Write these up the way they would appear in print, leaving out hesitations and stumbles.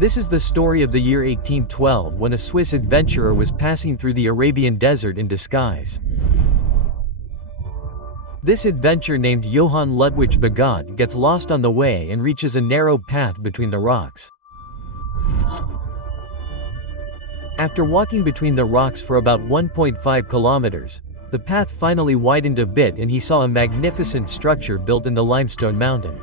This is the story of the year 1812 when a Swiss adventurer was passing through the Arabian desert in disguise. This adventurer named Johann Ludwig Bagot gets lost on the way and reaches a narrow path between the rocks. After walking between the rocks for about 1.5 kilometers, the path finally widened a bit and he saw a magnificent structure built in the limestone mountain.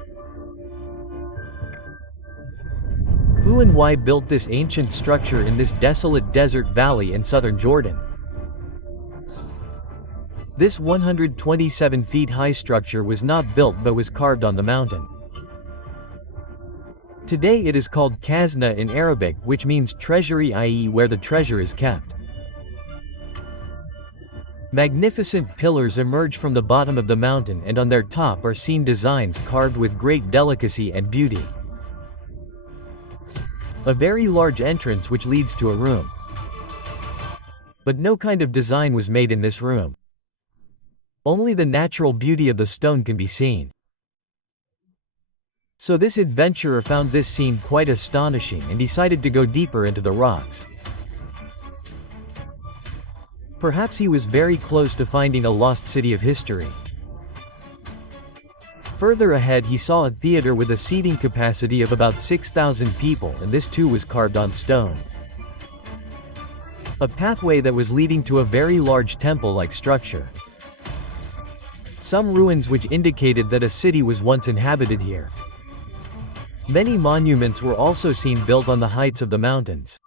Who and why built this ancient structure in this desolate desert valley in southern Jordan? This 127 feet high structure was not built but was carved on the mountain. Today it is called Khazna in Arabic, which means treasury, i.e. where the treasure is kept. Magnificent pillars emerge from the bottom of the mountain and on their top are seen designs carved with great delicacy and beauty. A very large entrance which leads to a room. But no kind of design was made in this room. Only the natural beauty of the stone can be seen. So this adventurer found this scene quite astonishing and decided to go deeper into the rocks. Perhaps he was very close to finding a lost city of history. Further ahead he saw a theater with a seating capacity of about 6,000 people, and this too was carved on stone. A pathway that was leading to a very large temple-like structure. Some ruins which indicated that a city was once inhabited here. Many monuments were also seen built on the heights of the mountains.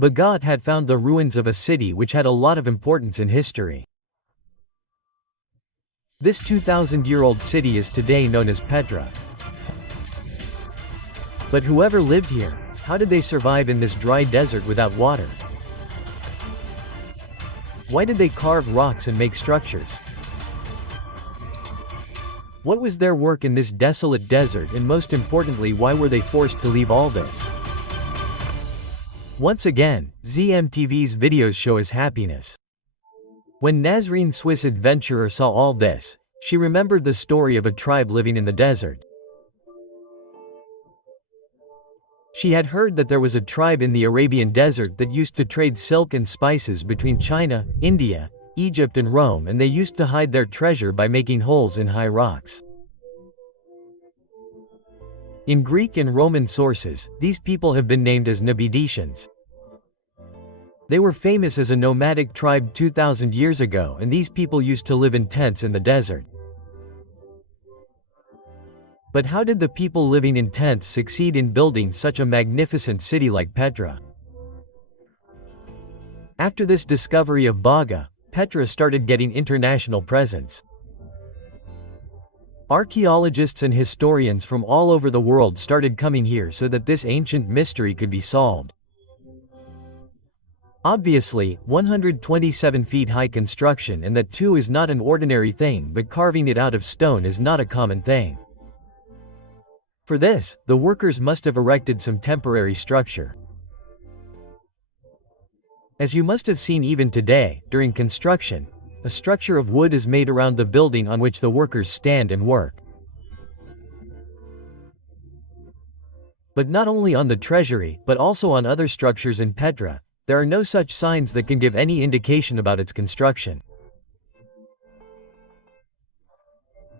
Bagot had found the ruins of a city which had a lot of importance in history. This 2,000-year-old city is today known as Petra. But whoever lived here, how did they survive in this dry desert without water? Why did they carve rocks and make structures? What was their work in this desolate desert, and most importantly, why were they forced to leave all this? Once again, ZMTV's videos show us happiness. When Nazreen Swiss adventurer saw all this, she remembered the story of a tribe living in the desert. She had heard that there was a tribe in the Arabian desert that used to trade silk and spices between China, India, Egypt and Rome, and they used to hide their treasure by making holes in high rocks. In Greek and Roman sources, these people have been named as Nabedicians. They were famous as a nomadic tribe 2,000 years ago, and these people used to live in tents in the desert. But how did the people living in tents succeed in building such a magnificent city like Petra? After this discovery of Baga, Petra started getting international presence. Archaeologists and historians from all over the world started coming here so that this ancient mystery could be solved. Obviously, 127 feet high construction, and that too is not an ordinary thing, but carving it out of stone is not a common thing. For this, the workers must have erected some temporary structure. As you must have seen even today, during construction, a structure of wood is made around the building on which the workers stand and work. But not only on the treasury, but also on other structures in Petra, there are no such signs that can give any indication about its construction.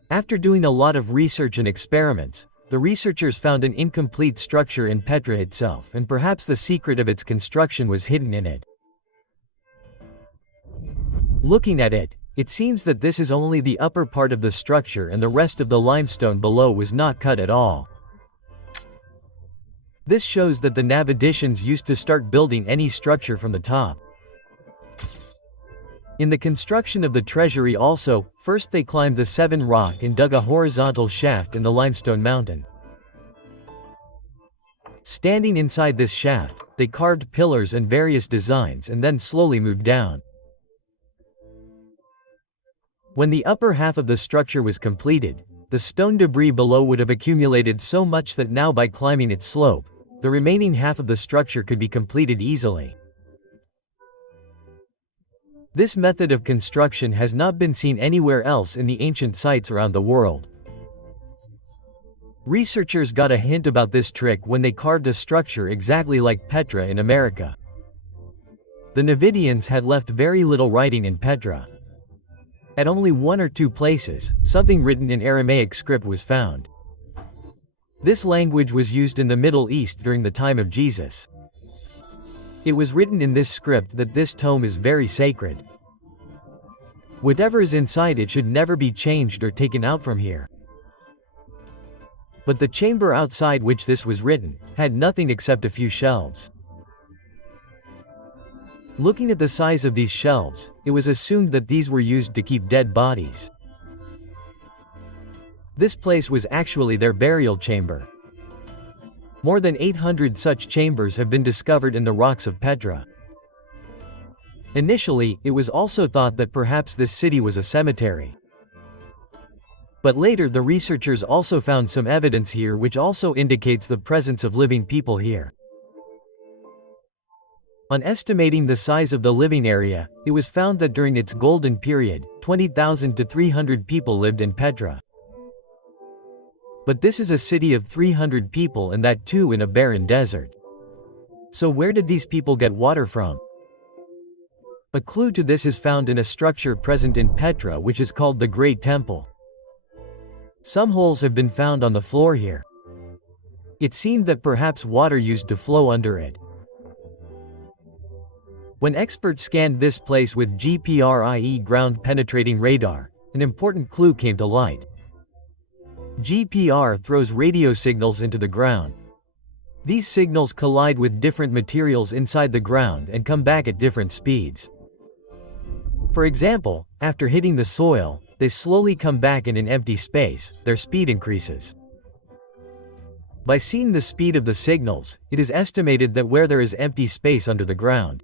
After doing a lot of research and experiments, the researchers found an incomplete structure in Petra itself, and perhaps the secret of its construction was hidden in it. Looking at it, it seems that this is only the upper part of the structure and the rest of the limestone below was not cut at all. This shows that the Nabedicians used to start building any structure from the top. In the construction of the treasury also, first they climbed the 7 rock and dug a horizontal shaft in the limestone mountain. Standing inside this shaft, they carved pillars and various designs and then slowly moved down. When the upper half of the structure was completed, the stone debris below would have accumulated so much that now by climbing its slope, the remaining half of the structure could be completed easily. This method of construction has not been seen anywhere else in the ancient sites around the world. Researchers got a hint about this trick when they carved a structure exactly like Petra in America. The Numidians had left very little writing in Petra. At only 1 or 2 places, something written in Aramaic script was found. This language was used in the Middle East during the time of Jesus. It was written in this script that this tome is very sacred. Whatever is inside it should never be changed or taken out from here. But the chamber outside which this was written had nothing except a few shelves. Looking at the size of these shelves, it was assumed that these were used to keep dead bodies. This place was actually their burial chamber. More than 800 such chambers have been discovered in the rocks of Petra. Initially, it was also thought that perhaps this city was a cemetery. But later the researchers also found some evidence here which also indicates the presence of living people here. On estimating the size of the living area, it was found that during its golden period, 20,000 to 300 people lived in Petra. But this is a city of 300 people, and that too in a barren desert. So where did these people get water from? A clue to this is found in a structure present in Petra which is called the Great Temple. Some holes have been found on the floor here. It seemed that perhaps water used to flow under it. When experts scanned this place with GPRIE ground-penetrating radar, an important clue came to light. GPR throws radio signals into the ground. These signals collide with different materials inside the ground and come back at different speeds. For example, after hitting the soil, they slowly come back in an empty space, their speed increases. By seeing the speed of the signals, it is estimated that where there is empty space under the ground.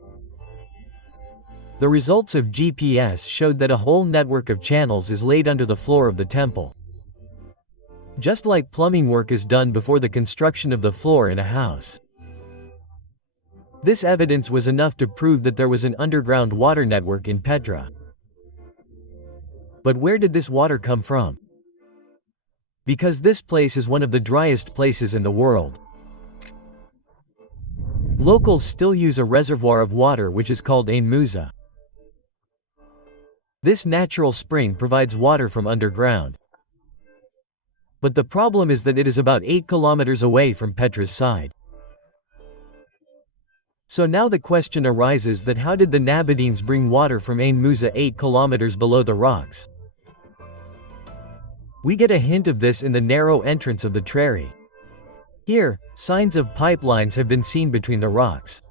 The results of GPS showed that a whole network of channels is laid under the floor of the temple. Just like plumbing work is done before the construction of the floor in a house. This evidence was enough to prove that there was an underground water network in Petra. But where did this water come from? Because this place is one of the driest places in the world. Locals still use a reservoir of water which is called Ain Musa. This natural spring provides water from underground. But the problem is that it is about 8 kilometers away from Petra's side. So now the question arises that how did the Numidians bring water from Ain Musa 8 kilometers below the rocks? We get a hint of this in the narrow entrance of the Trary. Here, signs of pipelines have been seen between the rocks.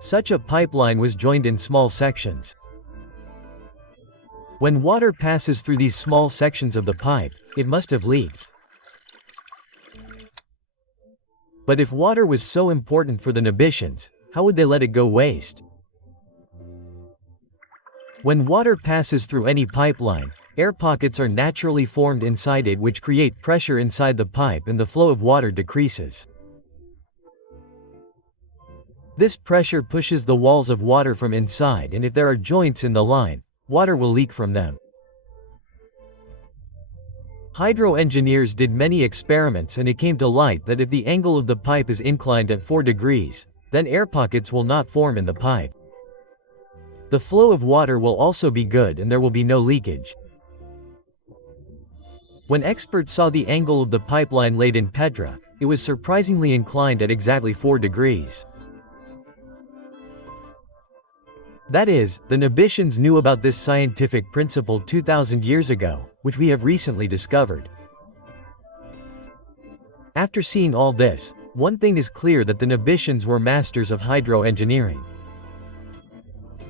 Such a pipeline was joined in small sections. When water passes through these small sections of the pipe, it must have leaked. But if water was so important for the Numidians, how would they let it go waste? When water passes through any pipeline, air pockets are naturally formed inside it which create pressure inside the pipe and the flow of water decreases. This pressure pushes the walls of water from inside, and if there are joints in the line, water will leak from them. Hydro engineers did many experiments and it came to light that if the angle of the pipe is inclined at 4 degrees, then air pockets will not form in the pipe. The flow of water will also be good and there will be no leakage. When experts saw the angle of the pipeline laid in Petra, it was surprisingly inclined at exactly 4 degrees. That is, the Numidians knew about this scientific principle 2,000 years ago, which we have recently discovered. After seeing all this, one thing is clear, that the Numidians were masters of hydro-engineering.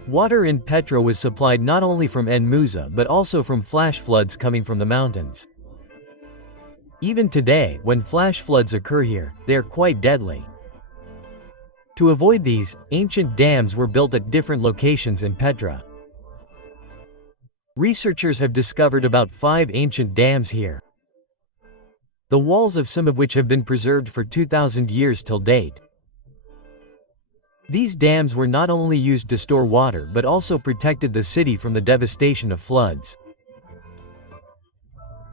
Water in Petra was supplied not only from Ain Musa but also from flash floods coming from the mountains. Even today, when flash floods occur here, they are quite deadly. To avoid these, ancient dams were built at different locations in Petra. Researchers have discovered about 5 ancient dams here, the walls of some of which have been preserved for 2,000 years till date. These dams were not only used to store water but also protected the city from the devastation of floods.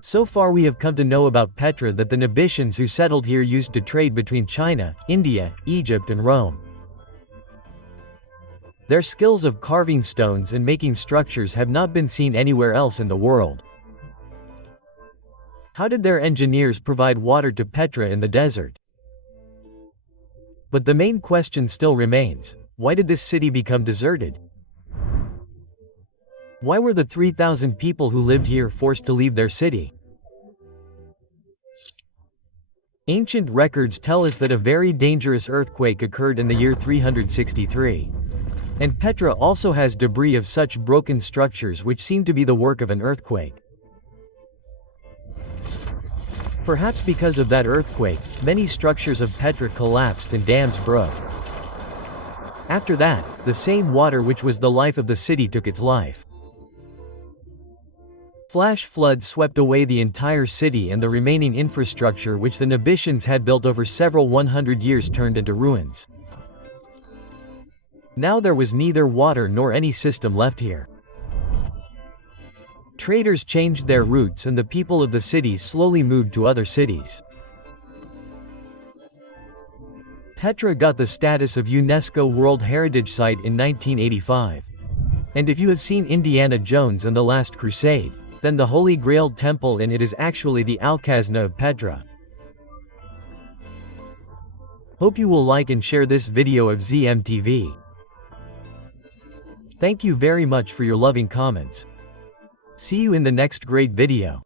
So far we have come to know about Petra that the Nabitians who settled here used to trade between China, India, Egypt and Rome. Their skills of carving stones and making structures have not been seen anywhere else in the world. How did their engineers provide water to Petra in the desert? But the main question still remains: why did this city become deserted? Why were the 3,000 people who lived here forced to leave their city? Ancient records tell us that a very dangerous earthquake occurred in the year 363. And Petra also has debris of such broken structures which seem to be the work of an earthquake. Perhaps because of that earthquake, many structures of Petra collapsed and dams broke. After that, the same water which was the life of the city took its life. Flash floods swept away the entire city, and the remaining infrastructure which the Nabitians had built over several 100 years turned into ruins. Now there was neither water nor any system left here. Traders changed their routes and the people of the city slowly moved to other cities. Petra got the status of UNESCO World Heritage Site in 1985. And if you have seen Indiana Jones and the Last Crusade, then the Holy Grail temple in it is actually the Alcazna of Petra. Hope you will like and share this video of ZMTV. Thank you very much for your loving comments. See you in the next great video.